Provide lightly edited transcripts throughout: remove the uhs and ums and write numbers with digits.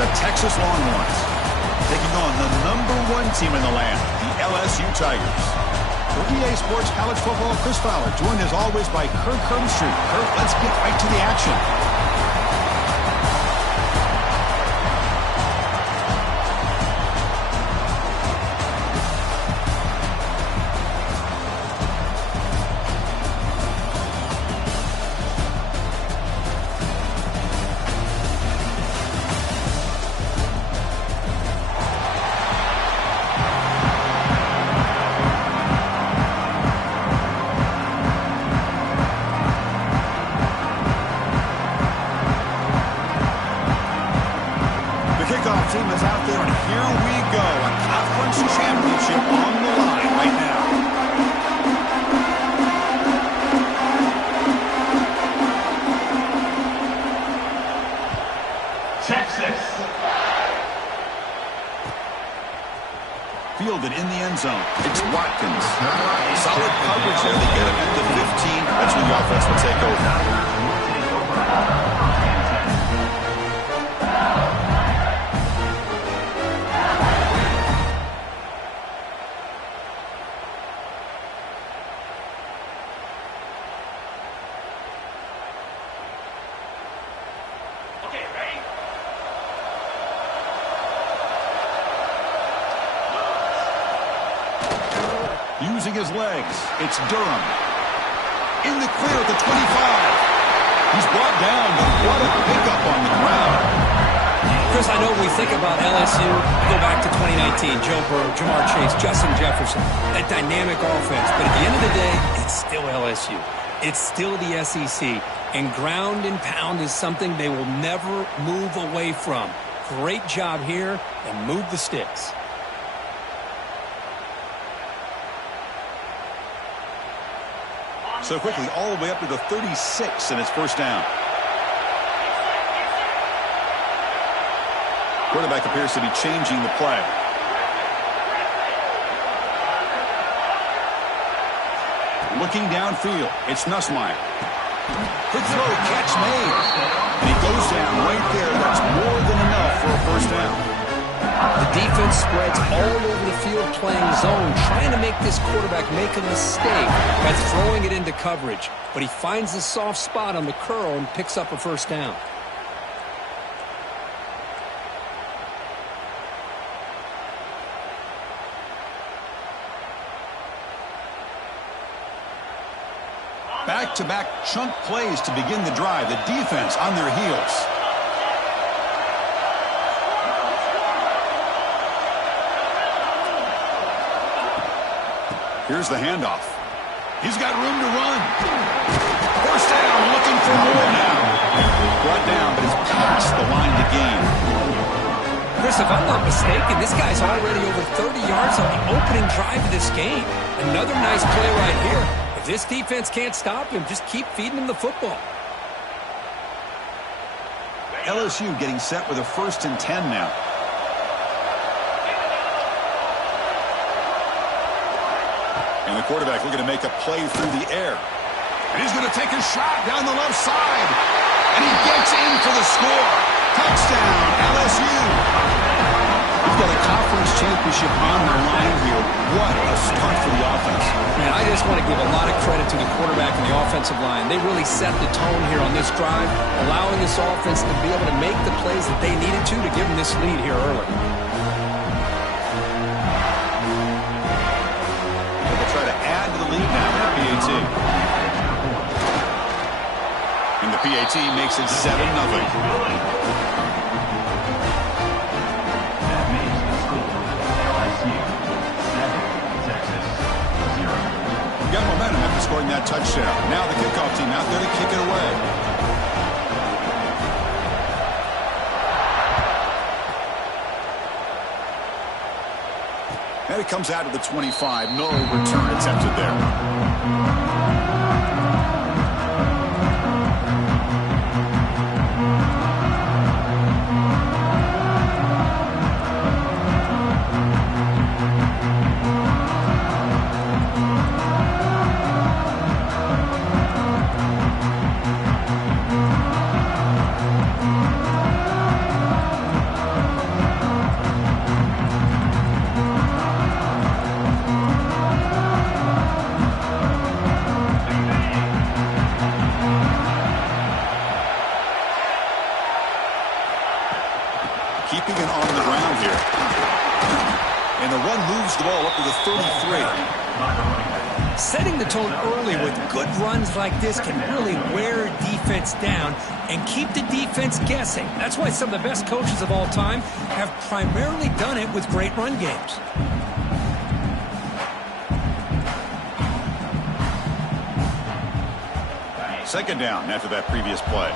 The Texas Longhorns taking on the #1 team in the land, the LSU Tigers. For EA Sports College Football, Chris Fowler, joined as always by Kirk Herbstreit. Kirk, let's get right to the action. Team is out there, and here we go. A conference championship on the line right now. Texas. Fielded in the end zone. It's Watkins. Solid coverage there. They get him at the 15. That's when the offense will take over. Using his legs, it's Durham. In the clear at the 25. He's brought down, but what a pickup on the ground. Chris, I know when we think about LSU, go back to 2019, Joe Burrow, Jamar Chase, Justin Jefferson, that dynamic offense. But at the end of the day, it's still LSU. It's still the SEC. And ground and pound is something they will never move away from. Great job here, and move the sticks. So quickly, all the way up to the 36, and it's first down. Quarterback appears to be changing the play. Looking downfield, it's Nussmeier. Quick throw, catch made. And he goes down right there. That's more than enough for a first down. The defense spreads all over the field playing zone, trying to make this quarterback make a mistake by throwing it into coverage. But he finds the soft spot on the curl and picks up a first down. Back-to-back chunk plays to begin the drive. The defense on their heels. Here's the handoff. He's got room to run. First down, looking for more now. Brought down, but he's past the line to gain. Chris, if I'm not mistaken, this guy's already over 30 yards on the opening drive of this game. Another nice play right here. If this defense can't stop him, just keep feeding him the football. LSU getting set with a 1st and 10 now. And the quarterback looking to make a play through the air. And he's going to take a shot down the left side. And he gets in for the score. Touchdown, LSU. We've got a conference championship on the line here. What a start for the offense. Man, I just want to give a lot of credit to the quarterback and the offensive line. They really set the tone here on this drive, allowing this offense to be able to make the plays that they needed to give them this lead here early. Try to add to the lead now in the PAT. And the PAT makes it 7-0. That makes the score LSU 7, Texas 0. Got momentum after scoring that touchdown. Now the kickoff team out there to kick it away. And it comes out of the 25. No return attempted there. keeping it on the ground here. And the run moves the ball up to the 33. Setting the tone early with good runs like this can really wear defense down and keep the defense guessing. That's why some of the best coaches of all time have primarily done it with great run games. Second down after that previous play.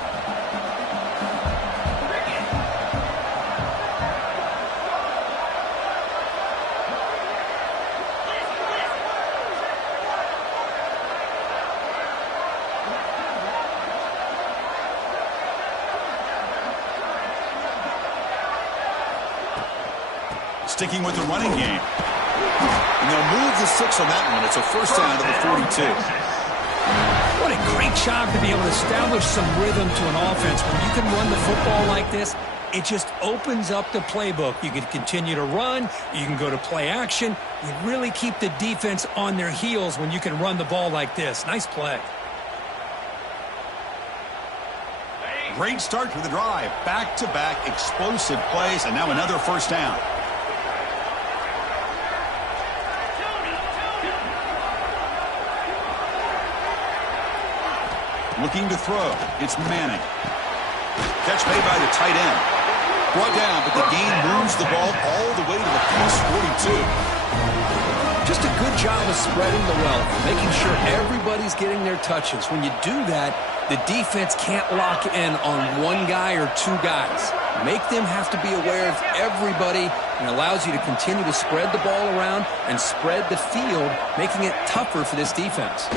Sticking with the running game. And they'll move the 6 on that one. It's a first down to the 42. What a great job to be able to establish some rhythm to an offense. When you can run the football like this, it just opens up the playbook. You can continue to run. You can go to play action. You really keep the defense on their heels when you can run the ball like this. Nice play. Great start to the drive. Back-to-back explosive plays, and now another first down. Looking to throw. It's Manning. Catch made by the tight end. Brought down, but the gain moves the ball all the way to the plus 42. Just a good job of spreading the wealth, making sure everybody's getting their touches. When you do that, the defense can't lock in on one guy or two guys. Make them have to be aware of everybody, and allows you to continue to spread the ball around and spread the field, making it tougher for this defense.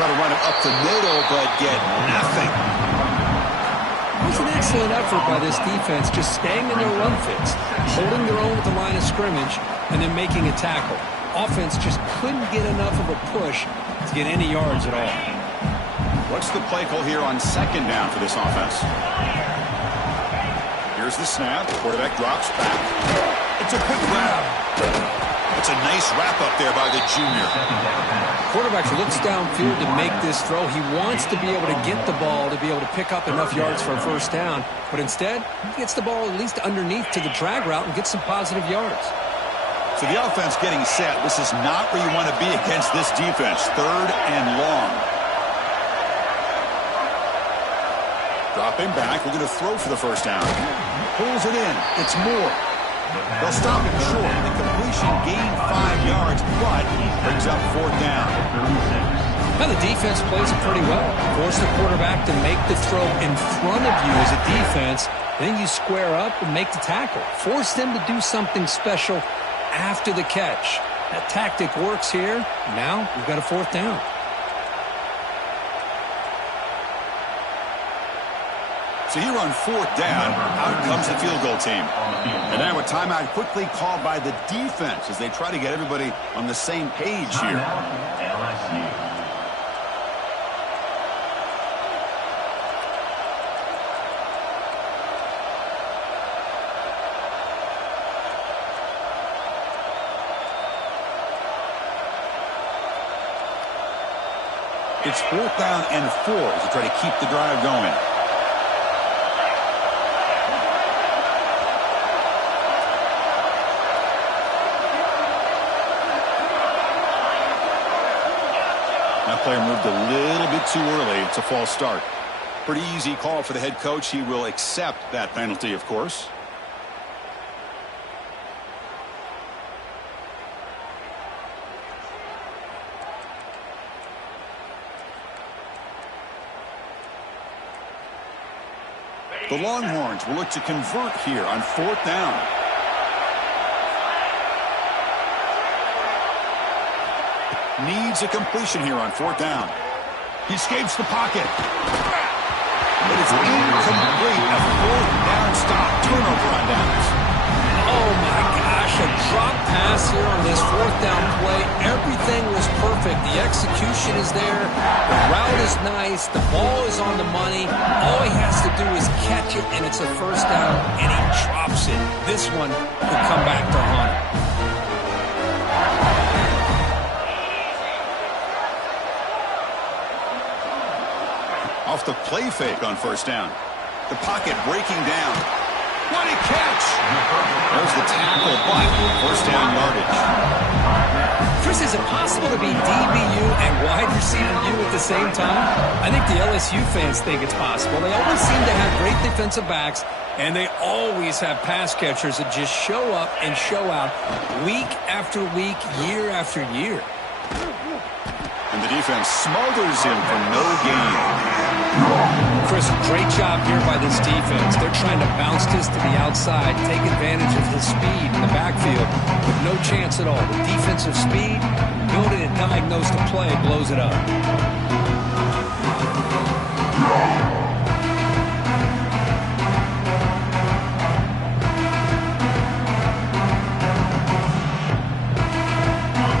Try to run it up the middle, but get nothing. It was an excellent effort by this defense, just staying in their run fits, holding their own at the line of scrimmage, and then making a tackle. Offense just couldn't get enough of a push to get any yards at all. What's the play call here on second down for this offense? Here's the snap. The quarterback drops back. It's a quick grab. It's a nice wrap-up there by the junior. Quarterback looks downfield to make this throw. He wants to be able to get the ball to be able to pick up enough yards for a first down. But instead, he gets the ball at least underneath to the drag route and gets some positive yards. So the offense getting set. This is not where you want to be against this defense. Third and long. Dropping back. We're going to throw for the first down. Pulls it in. It's Moore. They'll stop him short. The completion gained 5 yards, but brings up fourth down. Now the defense plays it pretty well. Force the quarterback to make the throw in front of you as a defense. Then you square up and make the tackle. Force them to do something special after the catch. That tactic works here. Now we've got a fourth down. So here on fourth down, out comes the field goal team. And now a timeout quickly called by the defense as they try to get everybody on the same page here. LSU. It's fourth down and 4 as you try to keep the drive going. That player moved a little bit too early. It's a false start. Pretty easy call for the head coach. He will accept that penalty, of course. The Longhorns will look to convert here on fourth down. Needs a completion here on fourth down. He escapes the pocket. But it's incomplete. A fourth down stop. Turnover on downs. Oh my gosh, a drop pass here on this fourth down play. Everything was perfect. The execution is there. The route is nice. The ball is on the money. All he has to do is catch it, and it's a first down, and he drops it. This one could come back to haunt him. Off the play fake on first down. The pocket breaking down. What a catch! There's the tackle, but first down yardage. Chris, is it possible to be DBU and wide receiver U at the same time? I think the LSU fans think it's possible. They always seem to have great defensive backs, and they always have pass catchers that just show up and show out week after week, year after year. And the defense smothers him for no gain. Chris, great job here by this defense. They're trying to bounce this to the outside, take advantage of his speed in the backfield with no chance at all. The defensive speed, ability to diagnose the play, blows it up.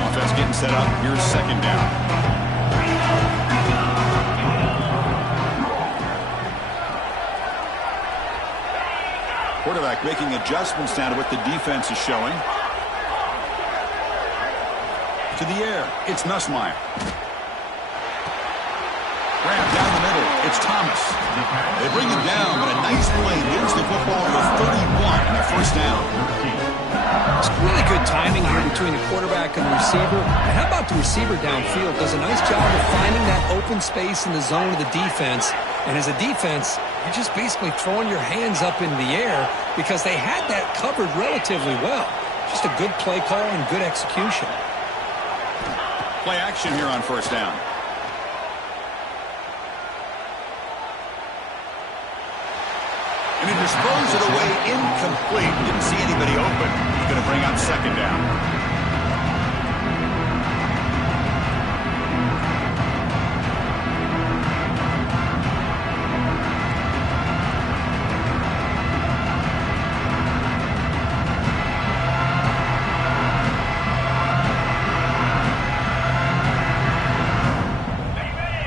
Offense getting set up. Here's second down. Quarterback making adjustments now to what the defense is showing. To the air, it's Nussmeier. Grab down the middle, it's Thomas. They bring him down, but a nice play moves the football to a 31 and a first down. It's really good timing here between the quarterback and the receiver. And how about the receiver downfield? Does a nice job of finding that open space in the zone of the defense. And as a defense, you're just basically throwing your hands up in the air because they had that covered relatively well. Just a good play call and good execution. Play action here on first down. And he throws it away incomplete. Didn't see anybody open. He's going to bring up second down.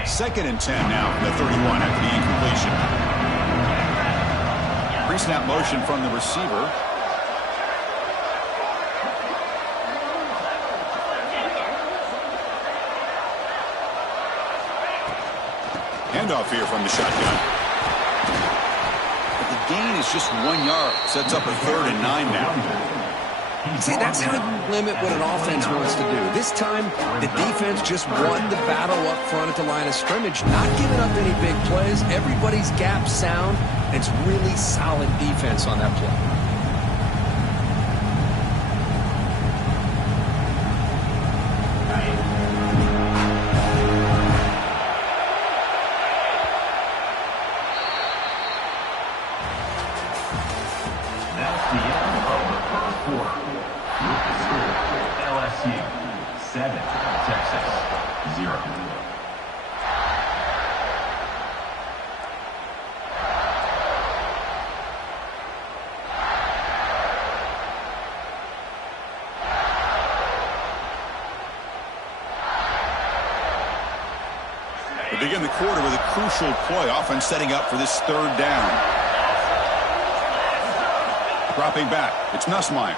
Second and 10 now from the 31 after the incompletion. Pre-snap motion from the receiver. Handoff here from the shotgun. But the gain is just 1 yard. Sets up a 3rd and 9 now. See, that's how you limit what an offense wants to do. This time, the defense just won the battle up front at the line of scrimmage, not giving up any big plays. Everybody's gap sound, and it's really solid defense on that play. That's the end of the first quarter. With the score, LSU 7, Texas 0. We begin the quarter with a crucial play, offense setting up for this 3rd down. Dropping back, it's Nussmeier.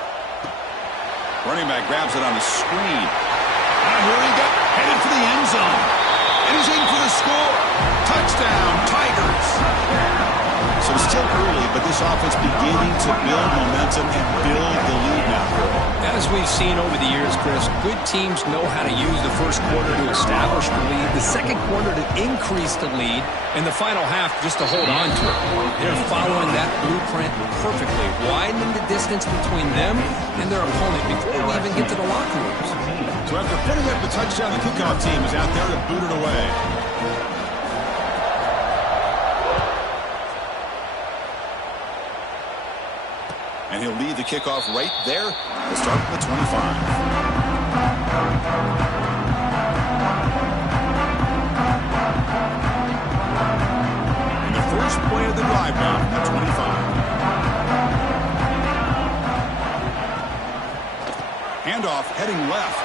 Running back grabs it on the screen. And here he goes, headed for the end zone. And he's in for the score. Touchdown, Tigers. So it's still early, but this offense beginning to build momentum and build the lead now. As we've seen over the years, Chris, good teams know how to use the first quarter to establish the lead, the second quarter to increase the lead, and the final half just to hold on to it. They're following that blueprint perfectly, widening the distance between them and their opponent before we even get to the locker rooms. So after putting up the touchdown, the kickoff team is out there to boot it away. And he'll lead the kickoff right there. We'll start at the 25. And the first play of the drive now from the 25. Handoff heading left.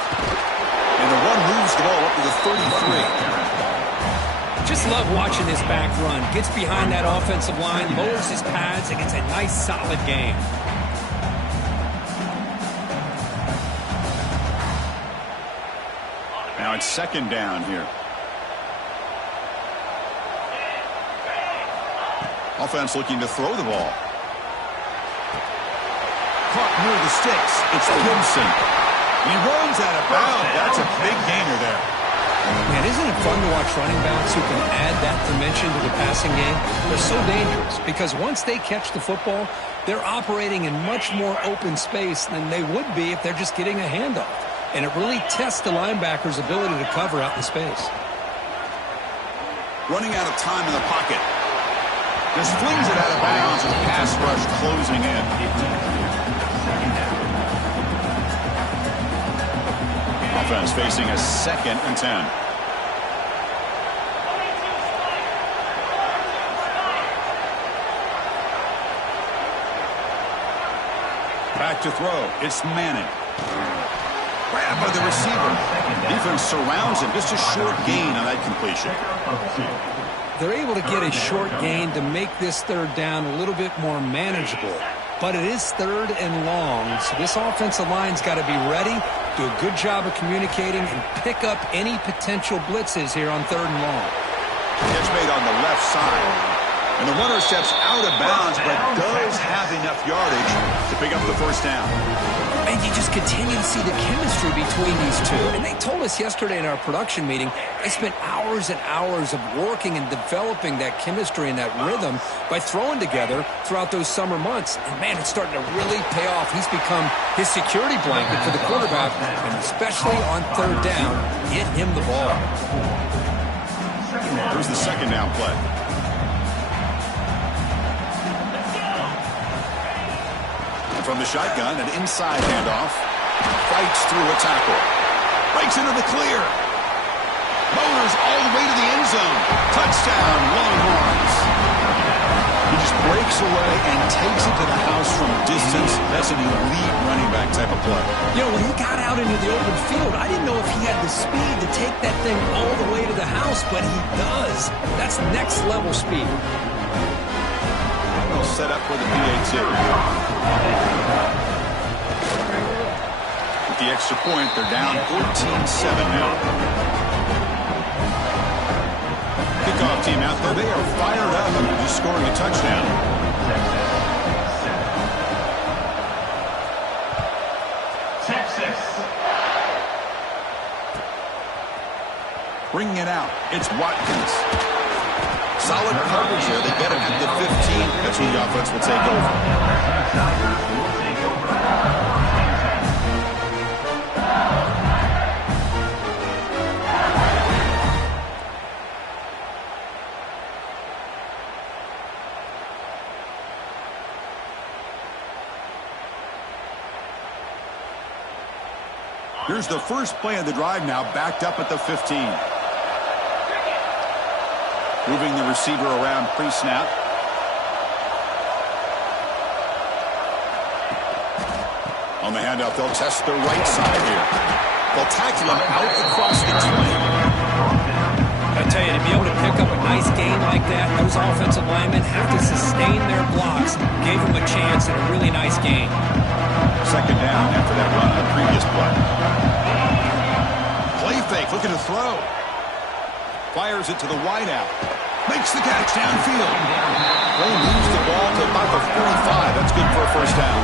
And the run moves the ball up to the 33. Just love watching this back run. Gets behind that offensive line, lowers his pads, and gets a nice solid gain. Now it's second down here. Offense looking to throw the ball. Caught near the sticks. It's Gibson. He runs out of bounds. That's a big gainer there. Man, isn't it fun to watch running backs who can add that dimension to the passing game? They're so dangerous because once they catch the football, they're operating in much more open space than they would be if they're just getting a handoff. And it really tests the linebacker's ability to cover out in space. Running out of time in the pocket. Just flings it out of bounds with pass rush closing in. Offense facing a 2nd and 10. Back to throw. It's Manning. Grabbed by the receiver. Defense surrounds him. Just a short gain on that completion. They're able to get a short gain to make this 3rd down a little bit more manageable. But it is 3rd and long, so this offensive line's got to be ready, do a good job of communicating, and pick up any potential blitzes here on 3rd and long. Catch made on the left side. And the runner steps out of bounds, but does have enough yardage to pick up the 1st down. And you just continue to see the chemistry between these two. And they told us yesterday in our production meeting, they spent hours and hours of working and developing that chemistry and that rhythm by throwing together throughout those summer months. And, man, it's starting to really pay off. He's become his security blanket for the quarterback, and especially on 3rd down, get him the ball. Here's the 2nd down play. From the shotgun, an inside handoff. Fights through a tackle. Breaks into the clear. Motors all the way to the end zone. Touchdown, Longhorns. He just breaks away and takes it to the house from distance. That's an elite running back type of play. You know, when he got out into the open field, I didn't know if he had the speed to take that thing all the way to the house, but he does. That's next level speed. They'll set up for the PAT. With the extra point, they're down 14-7 now. Kickoff team out there. They are fired up and just scoring a touchdown. Texas. Bringing it out. It's Watkins. Solid coverage there. They get him at the 15. That's when the offense will take over. Here's the first play of the drive now, backed up at the 15. Moving the receiver around pre-snap. On the handoff, they'll test the right side here. They'll tackle him out across the 20. I tell you, to be able to pick up a nice gain like that, those offensive linemen have to sustain their blocks. Gave him a chance and a really nice gain. 2nd down after that run on the previous play. Play fake, looking to throw. Fires it to the wideout. Makes the catch downfield. Well, moves the ball to about the 45. That's good for a 1st down.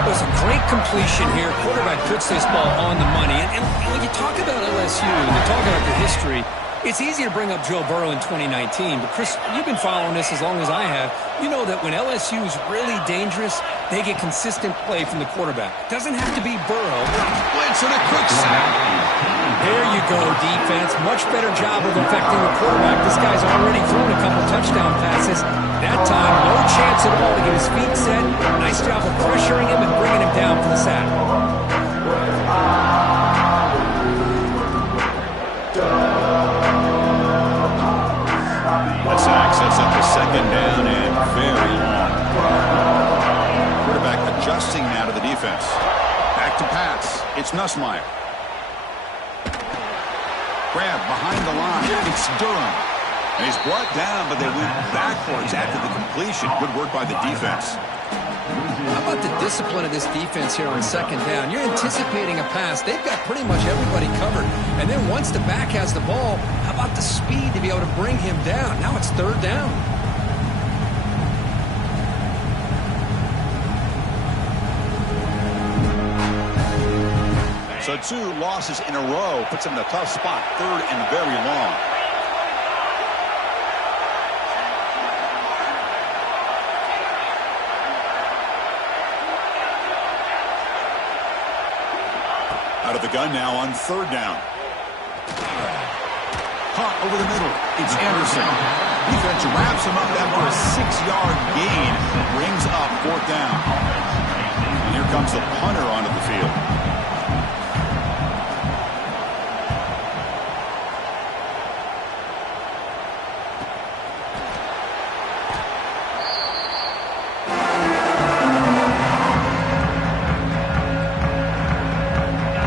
It was a great completion here. Quarterback puts this ball on the money. And when you talk about LSU and you talk about the history, it's easy to bring up Joe Burrow in 2019. But, Chris, you've been following this as long as I have. You know that when LSU is really dangerous, they get consistent play from the quarterback. It doesn't have to be Burrow. Blitz and a quick sack. There you go, defense. Much better job of affecting the quarterback. This guy's already thrown a couple touchdown passes. That time, no chance at all to get his feet set. Nice job of pressuring him and bringing him down for the sack. The sack sets up a 2nd down and very long. Quarterback adjusting now to the defense. Back to pass. It's Nussmeier. Grab behind the line. It's Durham. And he's brought down, but they went backwards after the completion. Good work by the defense. How about the discipline of this defense here on 2nd down? You're anticipating a pass. They've got pretty much everybody covered. And then once the back has the ball, how about the speed to be able to bring him down? Now it's 3rd down. So 2 losses in a row puts him in a tough spot, 3rd and very long. Out of the gun now on 3rd down. Caught over the middle. It's Anderson. Defense wraps him up after a 6-yard gain. Brings up 4th down. And here comes the punter onto the field.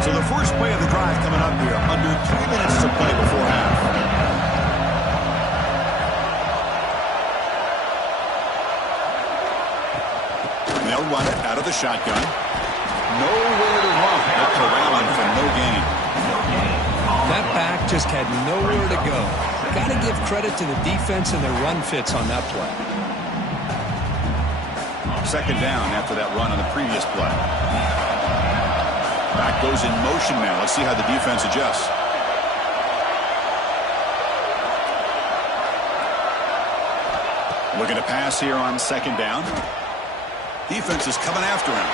So the first play of the drive coming up here. Under 3 minutes to play before half. And they'll run it out of the shotgun. Nowhere to run. They're corralling for no gain. That back just had nowhere to go. Got to give credit to the defense and their run fits on that play. 2nd down after that run on the previous play. Back goes in motion now. Let's see how the defense adjusts. Looking to pass here on 2nd down. Defense is coming after him.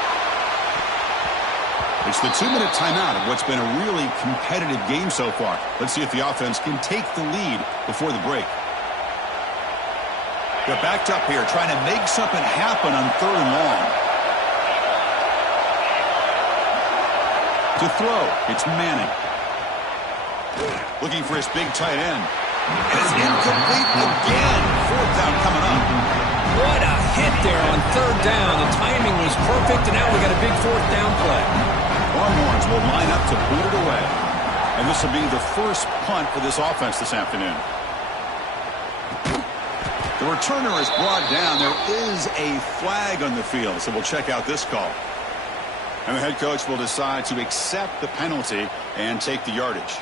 It's the 2-minute timeout of what's been a really competitive game so far. Let's see if the offense can take the lead before the break. They're backed up here trying to make something happen on 3rd and long. To throw, it's Manning. Looking for his big tight end. And it's incomplete again. 4th down coming up. What a hit there on 3rd down. The timing was perfect, and now we got a big 4th down play. Longhorns will line up to boot it away. And this will be the first punt for this offense this afternoon. The returner is brought down. There is a flag on the field, so we'll check out this call. And the head coach will decide to accept the penalty and take the yardage.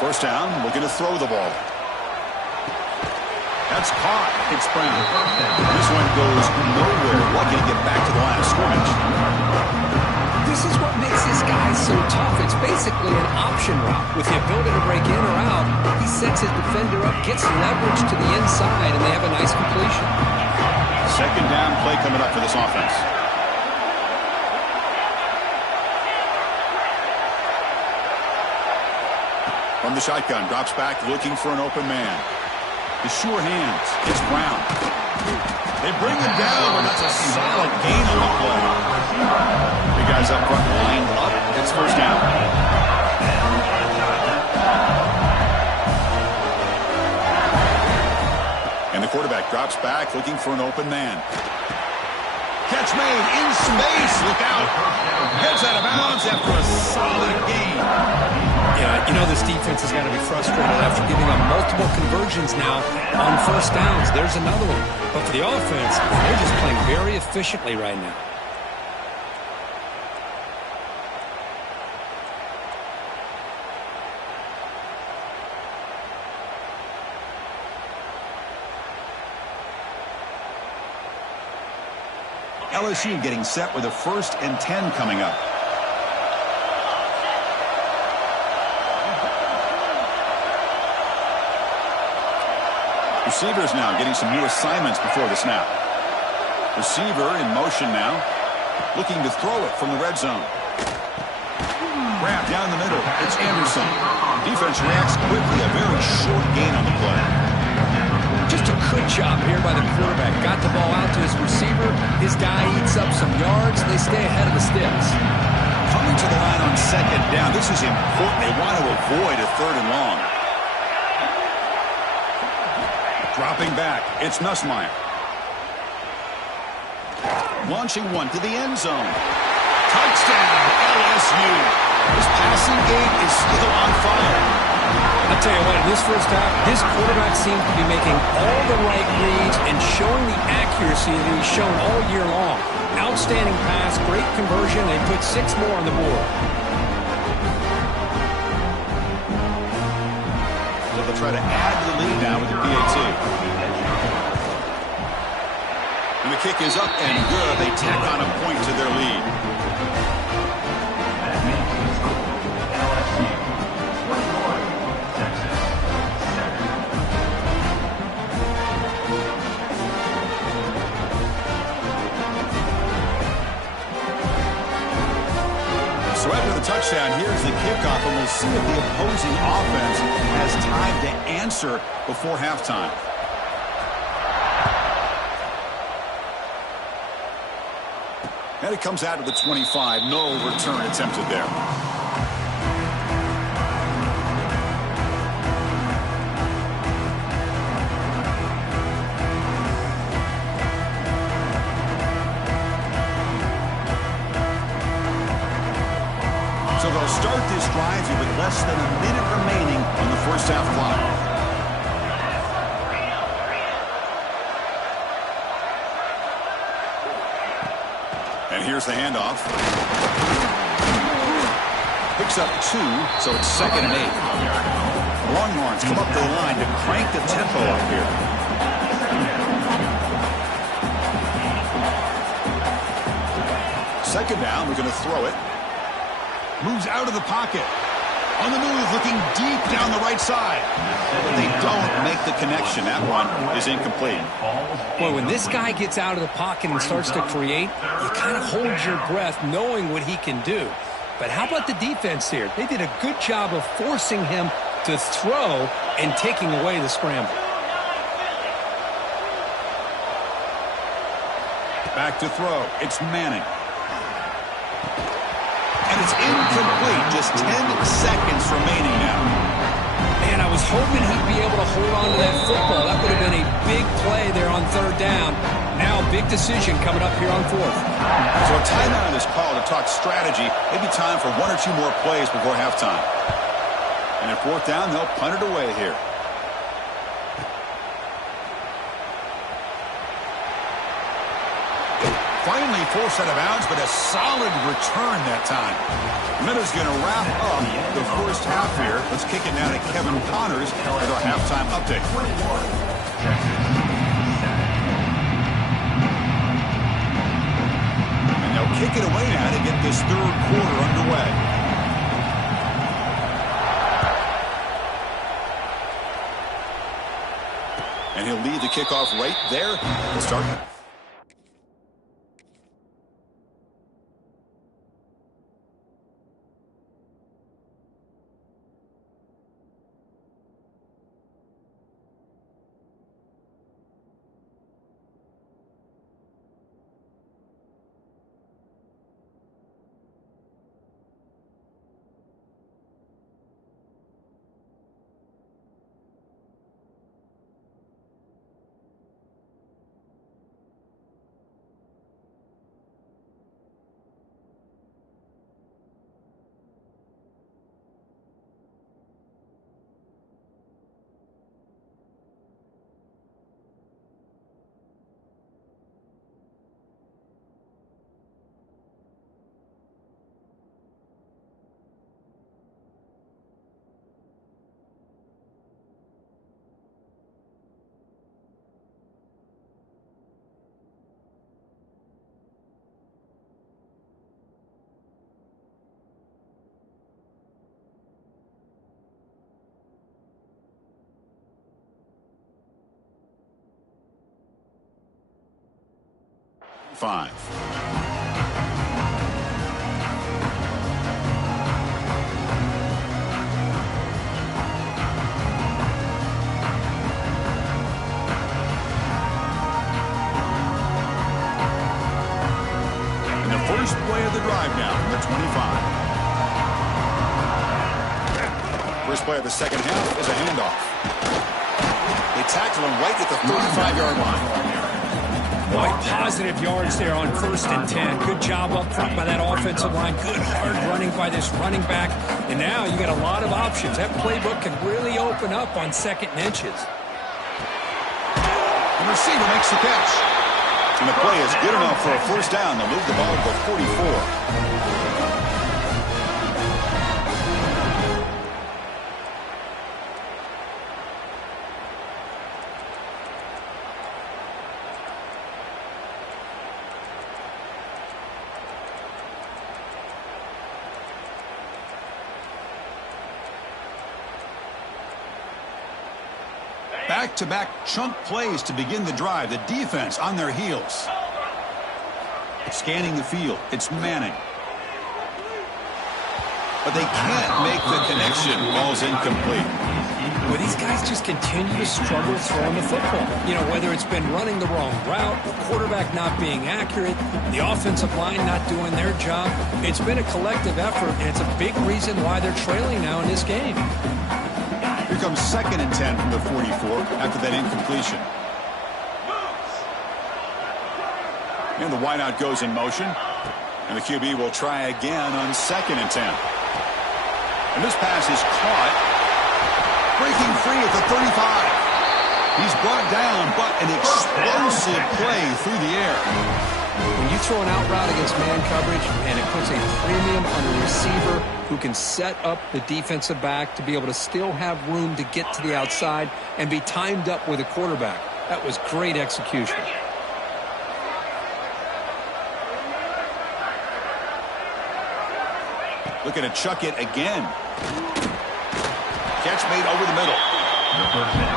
First down, looking to throw the ball. That's caught. It's Brown. This one goes nowhere. Lucky to get back to the line of scrimmage. This is what makes this guy so tough. It's basically an option route. With the ability to break in or out, he sets his defender up, gets leverage to the inside, and they have a nice completion. 2nd down play coming up for this offense. From the shotgun, drops back, looking for an open man. The sure hands. It's Brown. They bring him down, but that's a solid gain on the play. The guys up front lined up. It's 1st down. And the quarterback drops back, looking for an open man. Catch made in space. Look out. Gets out of bounds after a solid gain. Yeah, you know this defense has got to be frustrated after giving up multiple conversions now on 1st downs. There's another one. But for the offense, they're just playing very efficiently right now. LSU getting set with a 1st and 10 coming up. Receivers now getting some new assignments before the snap. Receiver in motion now, looking to throw it from the red zone. Wrap down the middle. It's Anderson. Defense reacts quickly. A very short gain on the play. Just a good job here by the quarterback. Got the ball out to his receiver. His guy eats up some yards. They stay ahead of the sticks. Coming to the line on 2nd down. This is important. They want to avoid a 3rd and long. Dropping back, it's Nussmeier. Launching one to the end zone. Touchdown, LSU. This passing game is still on fire. I'll tell you what, in this first half, this quarterback seemed to be making all the right reads and showing the accuracy that he's shown all year long. Outstanding pass, great conversion, and put 6 more on the board. So they'll try to add to the lead now with the PAT. And the kick is up and good. They tack on a point to their lead. That makes the score LSU 21, Texas 7. So after the touchdown, here's the kickoff, and we'll see if the opposing offense has time to answer before halftime. And it comes out to the 25. No return attempted there. So they'll start this drive here with less than a minute remaining on the first half clock. And here's the handoff. Picks up 2, so it's 2nd and 8. Longhorns come up the line to crank the tempo up here. Second down, we're going to throw it. Moves out of the pocket. On the move, looking deep down the right side. But they don't make the connection. That one is incomplete. Boy, when this guy gets out of the pocket and starts to create, you kind of hold your breath knowing what he can do. But how about the defense here? They did a good job of forcing him to throw and taking away the scramble. Back to throw. It's Manning. And it's incomplete. Just 10 seconds remaining now. Man, I was hoping he'd be able to hold on to that football. That would have been a big play there on 3rd down. Now, big decision coming up here on 4th. So a timeout is called to talk strategy. Maybe time for 1 or 2 more plays before halftime. And at 4th down, they'll punt it away here. Finally forced out of bounds, but a solid return that time. Minna's going to wrap up the first half here. Let's kick it now to Kevin Connors with our halftime update. And they'll kick it away now to get this 3rd quarter underway. And he'll lead the kickoff right there. We'll start. 5. And the first play of the drive now from the 25. First play of the second half is a handoff. They tackle him right at the 35-yard line. Boy, positive yards there on 1st and 10. Good job up front by that offensive line. Good hard running by this running back. And now you got a lot of options. That playbook can really open up on 2nd and inches. The receiver makes the catch. And the play is good enough for a 1st down. They'll move the ball to the 44. Back-to-back chunk plays to begin the drive. The defense on their heels. Scanning the field. It's Manning. But they can't make the connection. Ball's incomplete. Well, these guys just continue to struggle throwing the football. You know, whether it's been running the wrong route, the quarterback not being accurate, the offensive line not doing their job. It's been a collective effort, and it's a big reason why they're trailing now in this game. Here comes 2nd and 10 from the 44 after that incompletion. And the wideout goes in motion. And the QB will try again on 2nd and 10. And this pass is caught. Breaking free at the 35. He's brought down, but an explosive play through the air. When you throw an out route against man coverage, and it puts a premium on a receiver who can set up the defensive back to be able to still have room to get to the outside and be timed up with a quarterback. That was great execution. Looking to chuck it again. Catch made over the middle.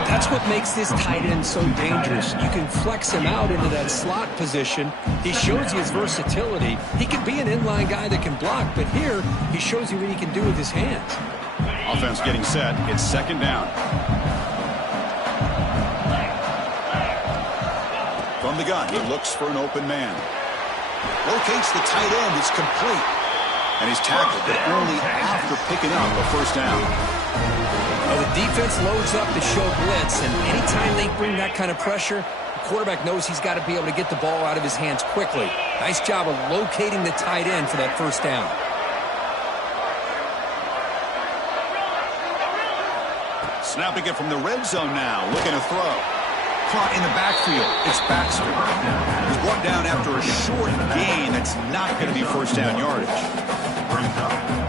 That's what makes this tight end so dangerous. You can flex him out into that slot position. He shows you his versatility. He can be an inline guy that can block, but here he shows you what he can do with his hands. Offense getting set. It's 2nd down. From the gun, he looks for an open man. Locates the tight end. It's complete. And he's tackled, but only after picking up a 1st down. Well, the defense loads up to show blitz, and anytime they bring that kind of pressure, the quarterback knows he's got to be able to get the ball out of his hands quickly. Nice job of locating the tight end for that 1st down. Snapping it from the red zone now, looking to throw. Caught in the backfield. It's Baxter. He's brought down after a short gain. That's not going to be 1st down yardage.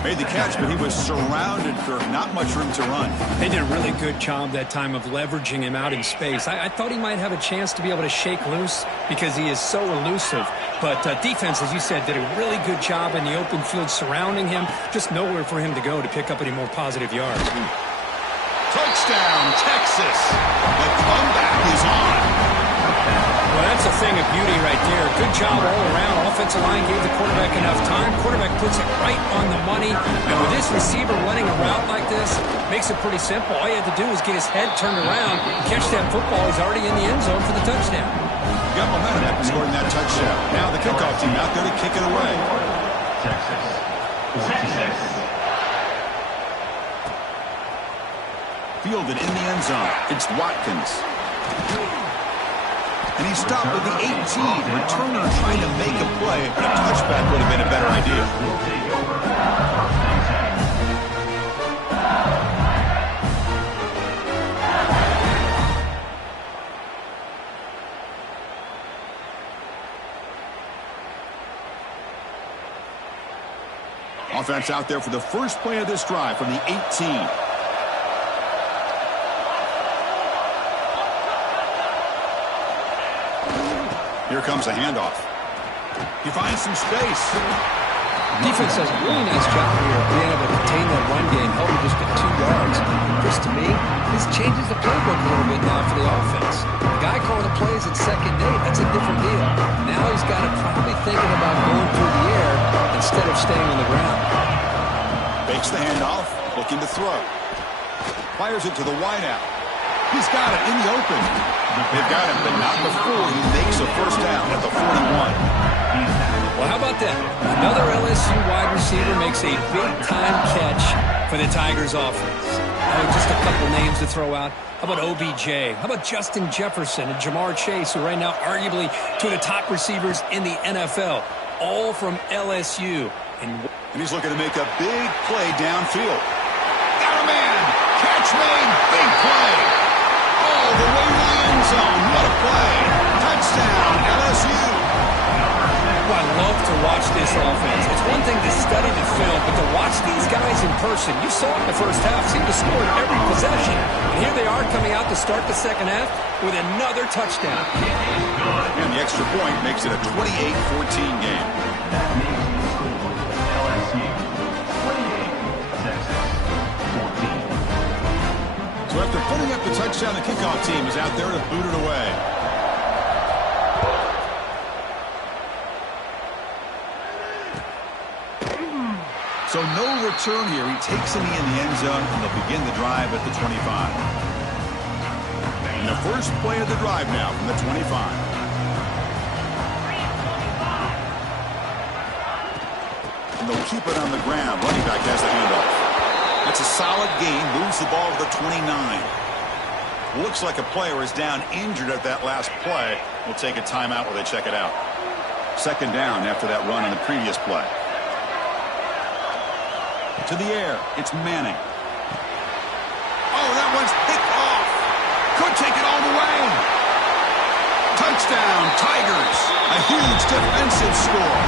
Made the catch, but he was surrounded for not much room to run. They did a really good job that time of leveraging him out in space. I thought he might have a chance to be able to shake loose because he is so elusive. But defense, as you said, did a really good job in the open field surrounding him. Just nowhere for him to go to pick up any more positive yards. Touchdown, Texas. The comeback is on. Well, that's a thing of beauty right there. Good job all around. Offensive line gave the quarterback enough time. Quarterback puts it right on the money. And with this receiver running a route like this, makes it pretty simple. All you have to do is get his head turned around, catch that football. He's already in the end zone for the touchdown. Got momentum after scoring that touchdown. Now the kickoff team out there to kick it away. Texas, 46. Fielded in the end zone. It's Watkins. And he stopped with the 18. Returner trying to make a play, but a touchback would have been a better idea. Offense out there for the first play of this drive from the 18. Here comes a handoff. He finds some space. Defense does a really nice job here of being able to contain that run game, held him just at 2 yards. Just to me, this changes the playbook a little bit now for the offense. The guy calling the plays at 2nd and 8, that's a different deal. Now he's got to probably thinking about going through the air instead of staying on the ground. Fakes the handoff, looking to throw. Fires it to the wideout. He's got it in the open. They've got him, but not before he makes a 1st down at the 41. Well, how about that? Another LSU wide receiver makes a big-time catch for the Tigers offense. Oh, just a couple names to throw out. How about OBJ? How about Justin Jefferson and Jamar Chase, who right now arguably two of the top receivers in the NFL, all from LSU. And he's looking to make a big play downfield. Got a man. Catch made. Big play. Oh, the way to the end zone. What a play. Touchdown, LSU. Well, I love to watch this offense. It's one thing to study the film, but to watch these guys in person, you saw it in the first half, seemed to score in every possession. And here they are coming out to start the second half with another touchdown. And the extra point makes it a 28-14 game. That makes the score LSU 28, Texas 14. So after putting up the touchdown, the kickoff team is out there to boot it away. So no return here. He takes it in the end zone, and they'll begin the drive at the 25. And the first play of the drive now from the 25. And they'll keep it on the ground. Running back has the handoff. That's a solid gain. Moves the ball to the 29. Looks like a player is down injured at that last play. We'll take a timeout while they check it out. Second down after that run on the previous play. To the air. It's Manning. Oh, that one's picked off. Could take it all the way. Touchdown, Tigers. A huge defensive score.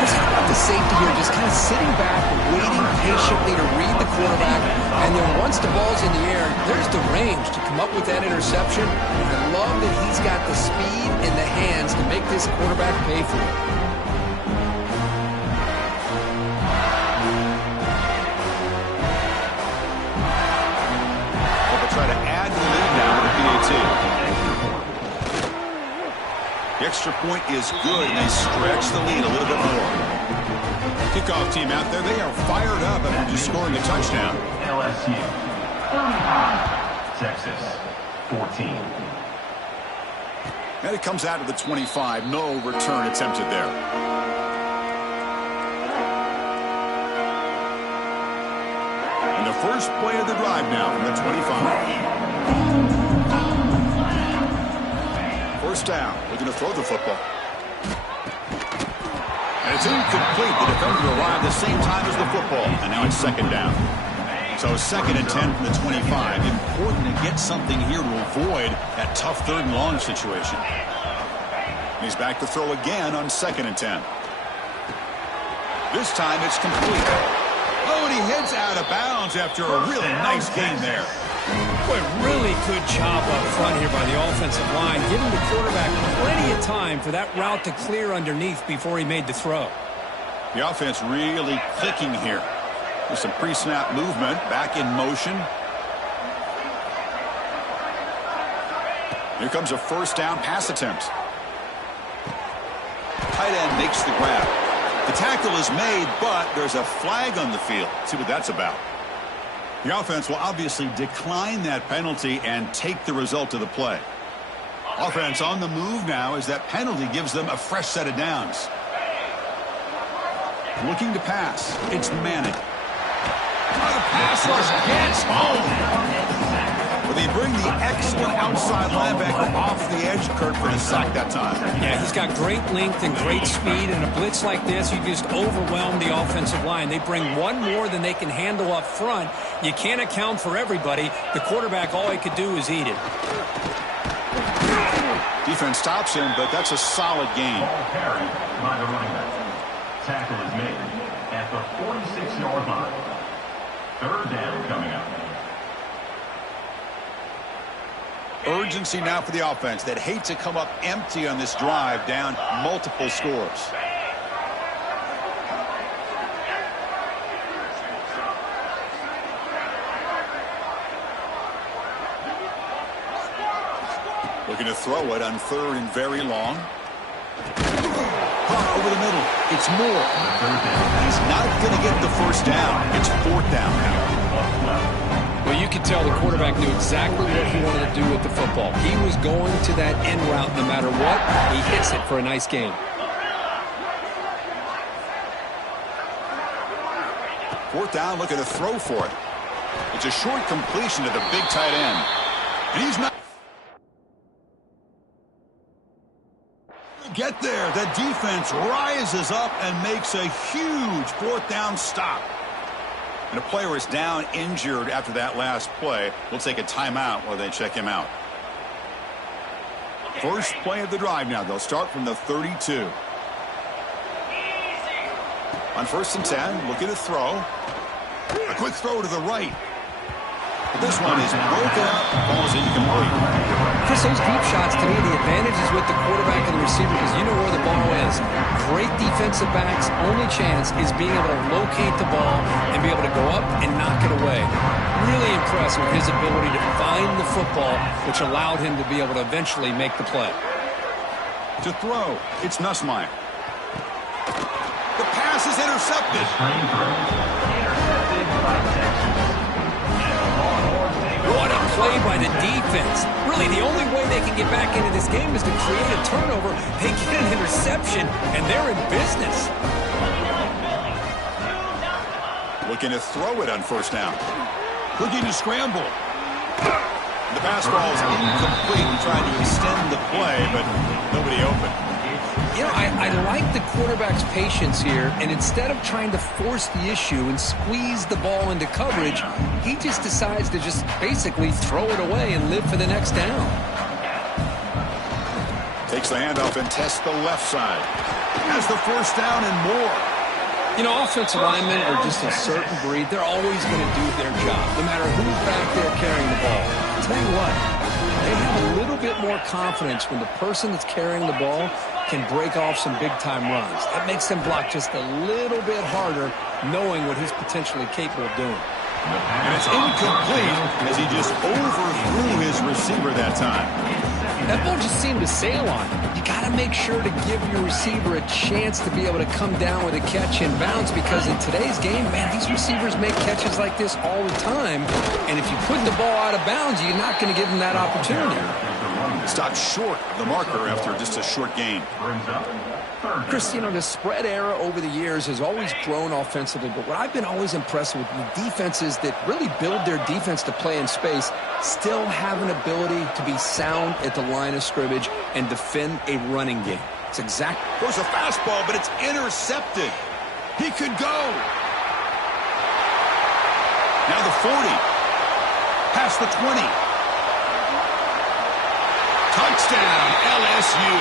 Because how about the safety here just kind of sitting back, waiting patiently to read the quarterback, and then once the ball's in the air, there's the range to come up with that interception. I love that he's got the speed and the hands to make this quarterback pay for it. Try to add the lead now with a PAT. The extra point is good, and they stretch the lead a little bit more. Kickoff team out there, they are fired up after just scoring a touchdown. LSU 35, Texas 14. And it comes out to the 25. No return attempted there. And the first play of the drive now from the 25. First down, looking to throw the football. And it's incomplete. The defender arrived the same time as the football. And now it's second down. So second and 10 from the 25. Important to get something here to avoid that tough third and long situation. He's back to throw again on second and 10. This time it's complete. Oh, and he heads out of bounds after a really nice gain there. Boy, really good job up front here by the offensive line, giving the quarterback plenty of time for that route to clear underneath before he made the throw. The offense really clicking here. With some pre-snap movement, back in motion. Here comes a first down pass attempt. Tight end makes the grab. The tackle is made, but there's a flag on the field. See what that's about. The offense will obviously decline that penalty and take the result of the play. Offense on the move now as that penalty gives them a fresh set of downs. Looking to pass. It's Manning. Oh, the pass rush gets home. But they bring the excellent outside linebacker off the edge, Kurt, for the sack that time. Yeah, he's got great length and great speed. In a blitz like this, you just overwhelm the offensive line. They bring one more than they can handle up front. You can't account for everybody. The quarterback, all he could do is eat it. Defense stops him, but that's a solid gain. Ball carried by the running back. Tackle is made at the 46-yard line. Third down coming up. Urgency now for the offense that hate to come up empty on this drive, down multiple scores. Looking to throw it on third and very long. Caught over the middle. It's Moore. He's not going to get the first down. It's fourth down now. Well, you could tell the quarterback knew exactly what he wanted to do with the football. He was going to that end route no matter what. He hits it for a nice gain. Fourth down, looking to throw for it. It's a short completion to the big tight end. And he's not. Get there. The defense rises up and makes a huge fourth down stop. And a player is down injured after that last play. We'll take a timeout while they check him out. First play of the drive now. They'll start from the 32. On 1st and 10, looking to throw. A quick throw to the right. But this one is broken up, falls incomplete. Chris, those deep shots, to me, the advantage is with the quarterback and the receiver because you know where the ball is. Great defensive backs' only chance is being able to locate the ball and be able to go up and knock it away. Really impressed with his ability to find the football, which allowed him to be able to eventually make the play. To throw, it's Nussmeier. The pass is intercepted. Intercepted by Texas. What a play by the defense. Really, the only way they can get back into this game is to create a turnover. They get an interception, and they're in business. Looking to throw it on 1st down. Looking to scramble. The pass ball is incomplete and trying to extend the play, but nobody open. You know, I like the quarterback's patience here, and instead of trying to force the issue and squeeze the ball into coverage, he just decides to just basically throw it away and live for the next down. Takes the handoff and tests the left side. Has the 1st down and more. You know, offensive linemen are just a certain breed. They're always going to do their job, no matter who's back there carrying the ball. I'll tell you what, they have a little bit more confidence when the person that's carrying the ball can break off some big-time runs. That makes them block just a little bit harder, knowing what he's potentially capable of doing. And it's incomplete as he just overthrew his receiver that time. That ball just seemed to sail on him. You got to make sure to give your receiver a chance to be able to come down with a catch and bounce because in today's game, man, these receivers make catches like this all the time. And if you put the ball out of bounds, you're not going to give them that opportunity. Stopped short of the marker after just a short gain. Chris, you know, the spread era over the years has always grown offensively, but what I've been always impressed with the defenses that really build their defense to play in space still have an ability to be sound at the line of scrimmage and defend a running game. It's exactly. There's a fastball, but it's intercepted. He could go. Now the 40. Past the 20. Touchdown, LSU.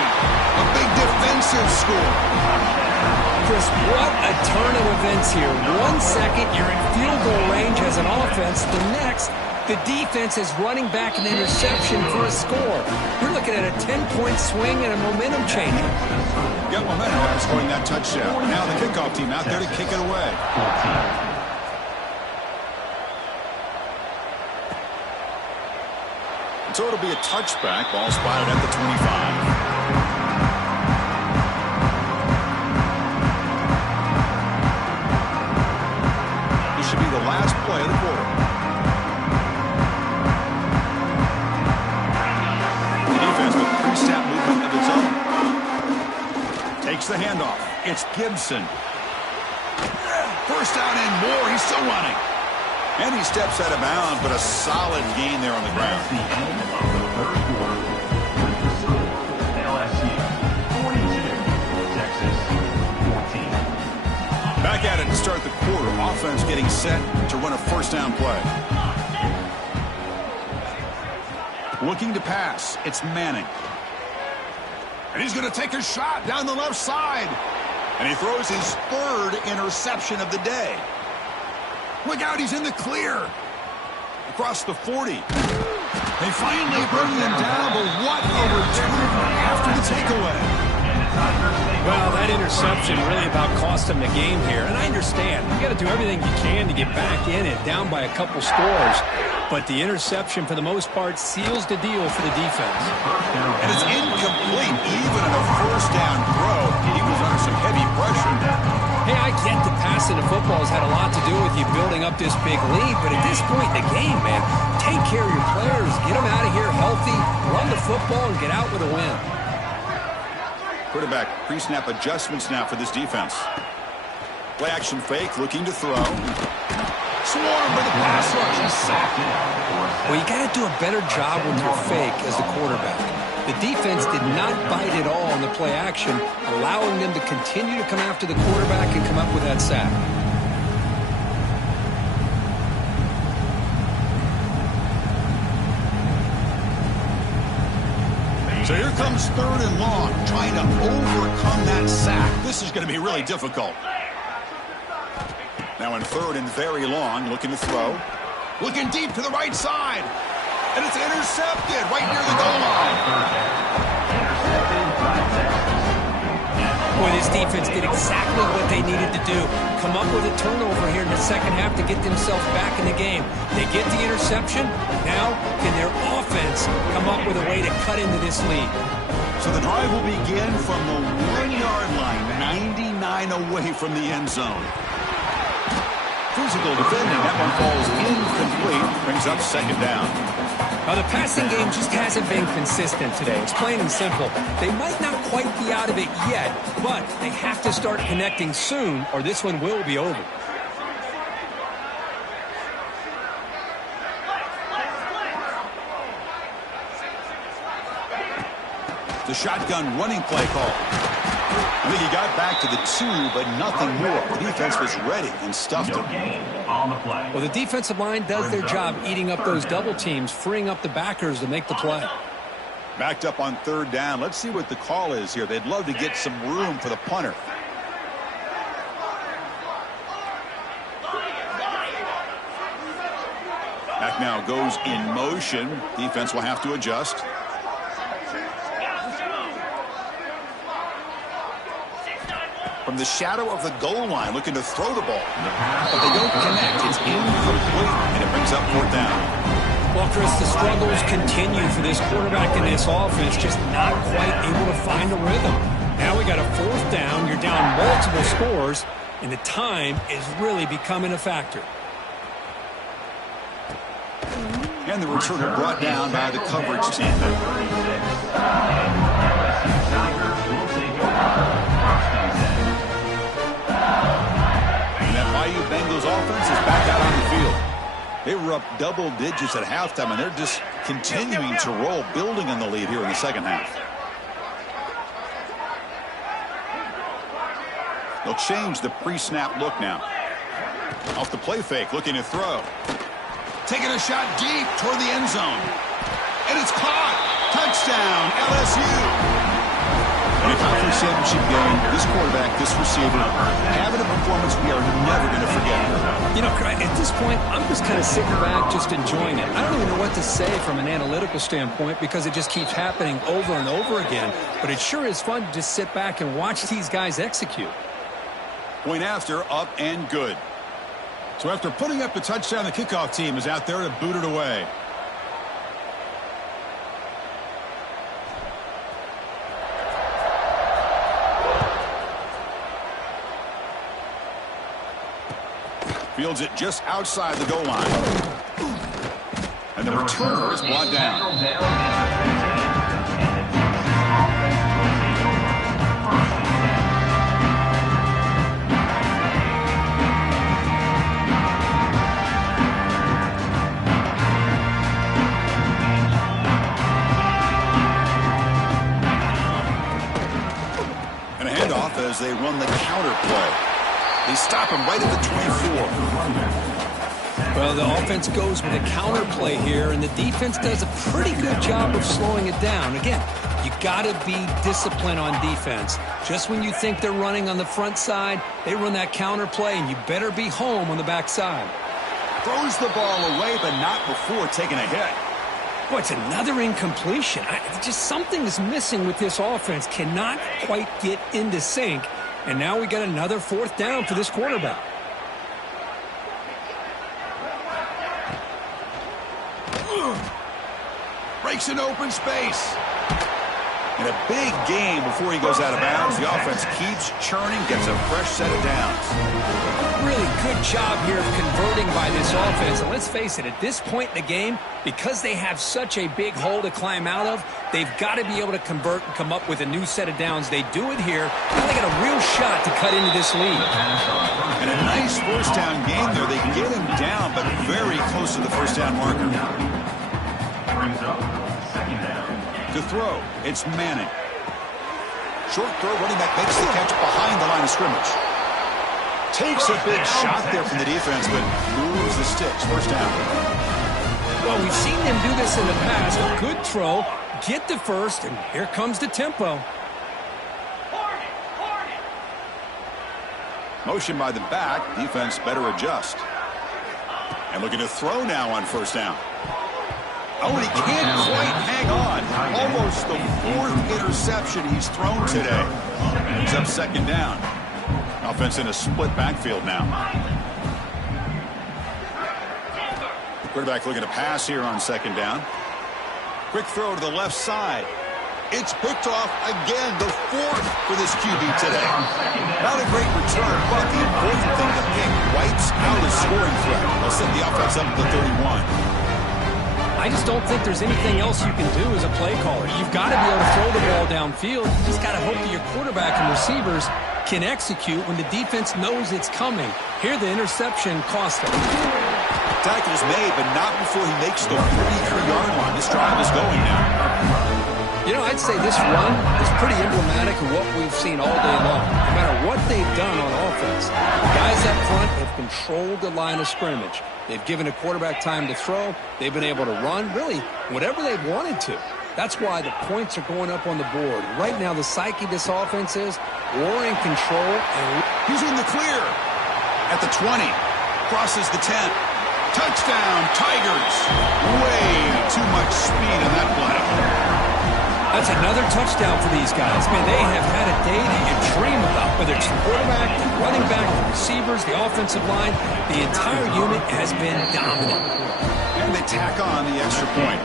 A big defensive score. Chris, what a turn of events here. 1 second, you're in field goal range as an offense. The next, the defense is running back an interception for a score. We're looking at a 10-point swing and a momentum changer. Got momentum after scoring that touchdown. Now the kickoff team out there to kick it away. So it'll be a touchback. Ball spotted at the 25. This should be the last play of the quarter. The defense with pre-snap movement of its own. Takes the handoff. It's Gibson. 1st down and more. He's still running. And he steps out of bounds, but a solid gain there on the ground. That's the end of the 3rd quarter with the score LSU 42, Texas 14. Back at it to start the quarter. Offense getting set to run a 1st down play. Looking to pass. It's Manning. And he's going to take a shot down the left side. And he throws his 3rd interception of the day. Look out, he's in the clear. Across the 40. They finally bring him down, but what a return after the takeaway. Well, that interception really about cost him the game here. And I understand. You got to do everything you can to get back in it, down by a couple scores. But the interception, for the most part, seals the deal for the defense. And it's incomplete, even in a 1st down throw. He was under some heavy pressure. Hey, I get that passing the football has had a lot to do with you building up this big lead, but at this point in the game, man, take care of your players, get them out of here healthy, run the football, and get out with a win. Quarterback pre-snap adjustments now for this defense. Play action fake, looking to throw. Swarmed by the pass rush. He's sacked. Well, you got to do a better job with your fake as the quarterback. The defense did not bite at all on the play action, allowing them to continue to come after the quarterback and come up with that sack. So here comes 3rd and long, trying to overcome that sack. This is going to be really difficult. Now in 3rd and very long, looking to throw. Looking deep to the right side. And it's intercepted right near the goal line. Boy, this defense did exactly what they needed to do. Come up with a turnover here in the second half to get themselves back in the game. They get the interception. Now, can their offense come up with a way to cut into this lead? So the drive will begin from the 1-yard line, 99 away from the end zone. Physical defending. That one falls incomplete. Brings up 2nd down. Now, the passing game just hasn't been consistent today. It's plain and simple. They might not quite be out of it yet, but they have to start connecting soon, or this one will be over. The shotgun running play call. I think he got back to the 2, but nothing more. The defense was ready and stuffed him. Well, the defensive line does their job eating up those double teams, freeing up the backers to make the play. Backed up on 3rd down. Let's see what the call is here. They'd love to get some room for the punter. Back now goes in motion. Defense will have to adjust. From the shadow of the goal line, looking to throw the ball. But they don't connect. It's incomplete, and it brings up 4th down. Well, Chris, the struggles continue for this quarterback in this offense, just not quite able to find a rhythm. Now we got a 4th down. You're down multiple scores, and the time is really becoming a factor. And the returner brought down by the coverage team. Bayou Bengals offense is back out on the field. They were up double digits at halftime, and they're just continuing to roll, building on the lead here in the second half. They'll change the pre-snap look now. Off the play fake, looking to throw. Taking a shot deep toward the end zone. And it's caught. Touchdown, LSU. In a conference championship game, this quarterback, this receiver, having a performance we are never going to forget. You know, at this point, I'm just kind of sitting back, just enjoying it. I don't even know what to say from an analytical standpoint because it just keeps happening over and over again. But it sure is fun to just sit back and watch these guys execute. Point after, up and good. So after putting up the touchdown, the kickoff team is out there to boot it away. Fields it just outside the goal line. And the returner is brought down. And a handoff as they run the counter play. They stop him right at the 24. Well, the offense goes with a counter play here, and the defense does a pretty good job of slowing it down. Again, you got to be disciplined on defense. Just when you think they're running on the front side, they run that counter play, and you better be home on the back side. Throws the ball away, but not before taking a hit. Boy, it's another incompletion. Just something is missing with this offense. Cannot quite get into sync. And now we got another 4th down for this quarterback. Breaks an open space. In a big game before he goes out of bounds, the offense keeps churning, gets a fresh set of downs. Really good job here of converting by this offense. And let's face it, at this point in the game, because they have such a big hole to climb out of, they've got to be able to convert and come up with a new set of downs. They do it here. Now they got a real shot to cut into this lead. And a nice first down game there. They get him down, but very close to the first down marker. Brings up second down. To throw, it's Manning. Short throw, running back makes the catch behind the line of scrimmage. Takes a big shot there from the defense, but moves the sticks. First down. Well, we've seen them do this in the past. A good throw, get the first, and here comes the tempo. Motion by the back. Defense better adjust. And looking to throw now on first down. Oh, and he can't quite hang on. Almost the fourth interception he's thrown today. He's up second down. Offense in a split backfield now. Quarterback looking to pass here on second down. Quick throw to the left side. It's picked off again, the fourth for this QB today. Not a great return, but the important thing, the pick wipes out a scoring threat. They'll set the offense up at the 31. I just don't think there's anything else you can do as a play caller. You've got to be able to throw the ball downfield. You just got to hope that your quarterback and receivers can execute when the defense knows it's coming. Here, the interception cost him. Tackle's made, but not before he makes the 43-yard line. This drive is going now. You know, I'd say this run is pretty emblematic of what we've seen all day long. No matter what they've done on offense, the guys up front have controlled the line of scrimmage. They've given a quarterback time to throw. They've been able to run, really, whatever they've wanted to. That's why the points are going up on the board. Right now, the psyche of this offense is we're in control. And he's in the clear. At the 20. Crosses the 10. Touchdown, Tigers. Way too much speed in that play. That's another touchdown for these guys. Man, they have had a day that you dream about. Whether it's the quarterback, the running back, the receivers, the offensive line, the entire unit has been dominant. And they tack on the extra point.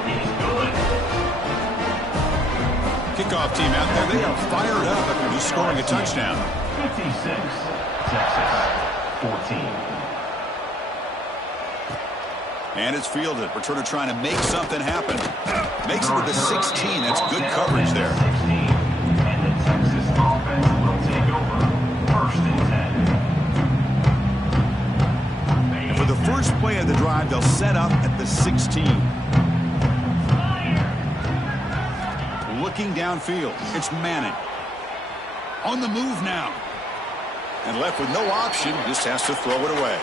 Kickoff team out there, they are fired up after just scoring a touchdown. 56, Texas, 14. And it's fielded. Returner trying to make something happen. Makes it to the 16. That's good coverage there. And the Texas offense will take over first and 10. And for the first play of the drive, they'll set up at the 16. Looking downfield. It's Manning. On the move now. And left with no option. Just has to throw it away.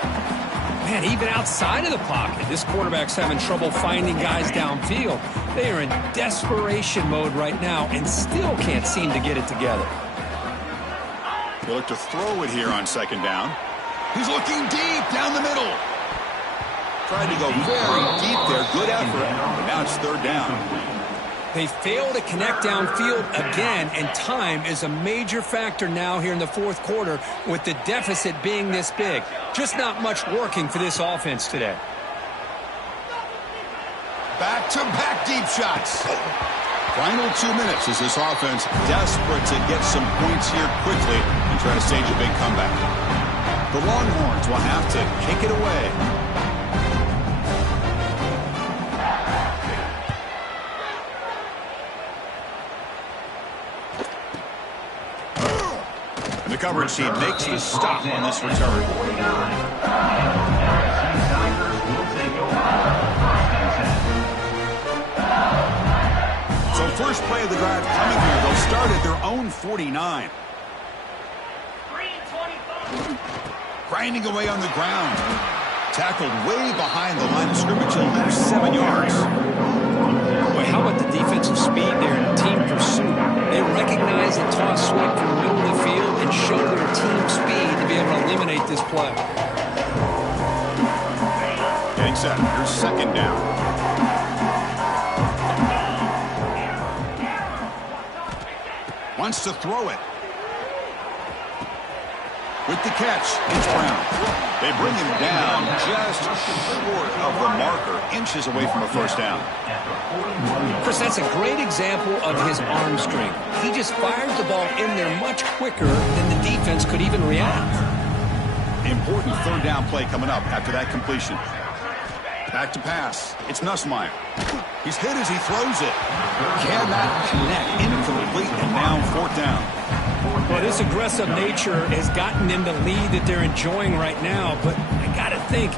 Man, even outside of the pocket, this quarterback's having trouble finding guys downfield. They are in desperation mode right now and still can't seem to get it together. He'll look to throw it here on second down. He's looking deep down the middle. Tried to go very deep there. Good effort. But now it's third down. They fail to connect downfield again, and time is a major factor now here in the fourth quarter with the deficit being this big. Just not much working for this offense today. Back-to-back deep shots. Final 2 minutes as this offense desperate to get some points here quickly and try to stage a big comeback. The Longhorns will have to kick it away. The coverage team makes the stop on this return. So first play of the drive coming here. They'll start at their own 49. Grinding away on the ground. Tackled way behind the line of scrimmage. He'll lose 7 yards. Boy, how about the defensive speed there and team pursuit? They recognize the toss sweep from the middle of the field and show their team speed to be able to eliminate this play. Getting set. Here's second down. Wants to throw it. With the catch, it's Brown. They bring him down just short of the marker, inches away from a first down. Chris, that's a great example of his arm strength. He just fired the ball in there much quicker than the defense could even react. Important third down play coming up after that completion. Back to pass. It's Nussmeier. He's hit as he throws it. Cannot connect. Incomplete, and now fourth down. Well, this aggressive nature has gotten them the lead that they're enjoying right now. But I got to think,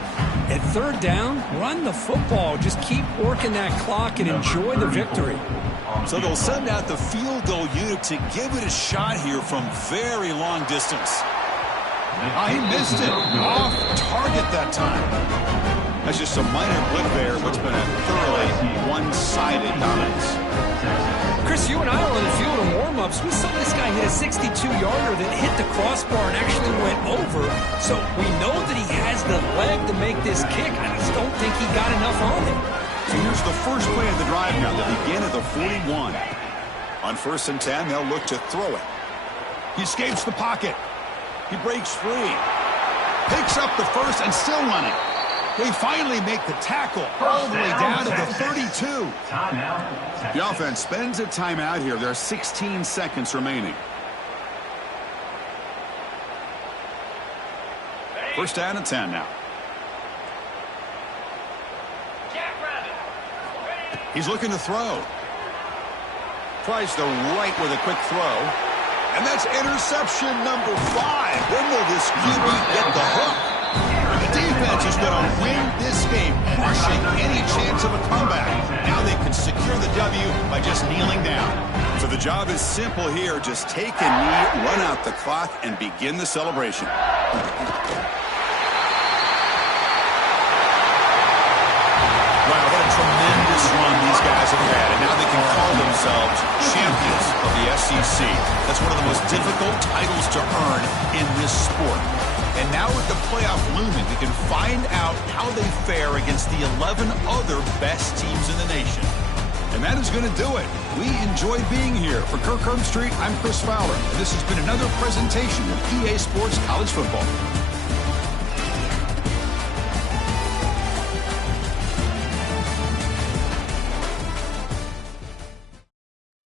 at third down, run the football. Just keep working that clock and enjoy the victory. So they'll send out the field goal unit to give it a shot here from very long distance. He missed it. Off target that time. That's just a minor blip there. What's been a thoroughly one-sided dominance. Chris, you and I were on the field in warm-ups. We saw this guy hit a 62-yarder that hit the crossbar and actually went over. So we know that he has the leg to make this kick. I just don't think he got enough on it. So here's the first play of the drive now. They begin at the 41. On 1st and 10, they'll look to throw it. He escapes the pocket. He breaks free. Picks up the first and still running. They finally make the tackle all the way down to the 32. The offense spends a timeout here. There are 16 seconds remaining. First down and 10 now. He's looking to throw. Tries the right with a quick throw. And that's interception number 5. When will this QB get the hook? The defense is going to win this game, crushing any chance of a comeback. Now they can secure the W by just kneeling down. So the job is simple here. Just take a knee, run out the clock, and begin the celebration. Wow, what a tremendous run these guys have had. And now they can call themselves champions of the SEC. That's one of the most difficult titles to earn in this sport. And now with the playoff looming, we can find out how they fare against the 11 other best teams in the nation. And that is going to do it. We enjoyed being here. For Kirk Street, I'm Chris Fowler. And this has been another presentation of EA Sports College Football.